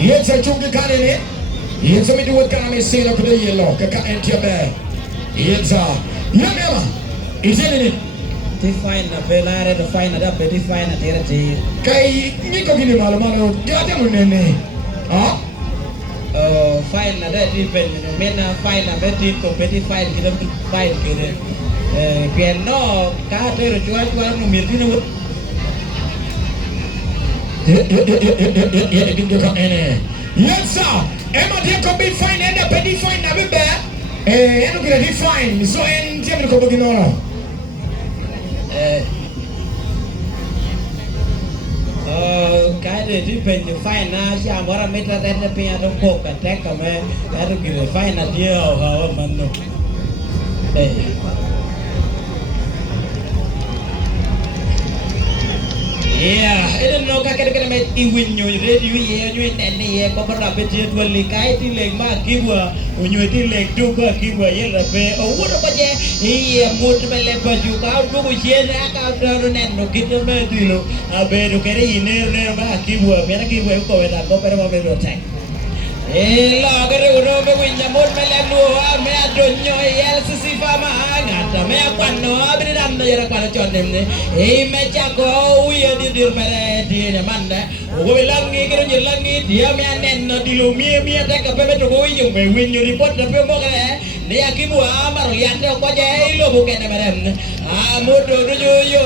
Yes, I took the car in it. Yes, I do what can I say up the yellow. Kaka empty a bag. Yes, Yamela. Is it? Define a velare, define a define a territory. Kai, Nico Gilimalo, Gadamunene. Ah? Fine a dead depend, men fine a better competitive fine, get up to fine. Piano, Carter, Joan, Milton. Yes, sir. Emma, they could be fine and a petty fine, never bad. And look at it fine. So, and Jimmy Cobodino. Kind of depend you find now. I'm what I made that at the piano poke and take a man. That'll give a fine idea of how a man know. Yeah, I don't know. I can make you win you ready. You in any cover up it will like I think like Mark Kiwa when you think like Duka Kiwa yellow pay or what about ye? He moved my leopard you can't go with ye. I can't run and no get a medilo. I bet you carry in there back Kiwa. When I give away for it, I'll go better over the attack. Eh, log it over when you moved my leopard. May I don't know else to see for my hang. May I want no other than the Quality. Eh, Machako, we are the dear Amanda. We love me, you love me, dear man, and not the me, attack a pepper to go. You may win your report the paper. They are Kibu, Mariana, what a lobo can have. I'm more to you,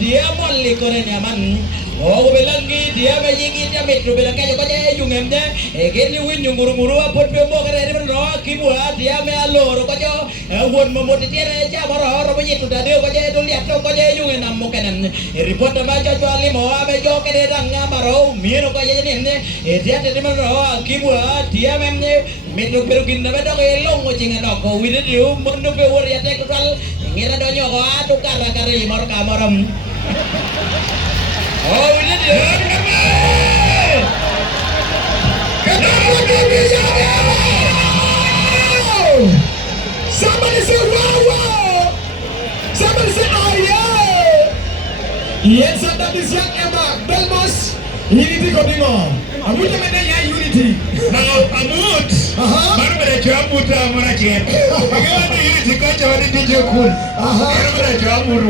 dear Molly Corinaman. Oh, we love me, dear Maggie, to be like a young man. Again, you win your Murumuru, put your book and rock, Kibu, dear Malo, a one moment, Jabba, or to the day, but I don't have to go there, you and I'm Mokanan. A reporter by Jolly Moab, a joke and a Namaro, Miro, a theatre, Kibu, dear man, made to look in the better long watching a dog. We did you, Mundo Peoria take a trial, Mira Dono, to Karakari, Morcamarum. Oh, we did you. Somebody say wow! Somebody say oh yeah! Yes, and that is young Emma Belmos. Unity going on. I'm going to make unity. Now, I'm good. I'm going to jump with Morakian. I'm going to use the culture of the DJ cool. I'm going to jump with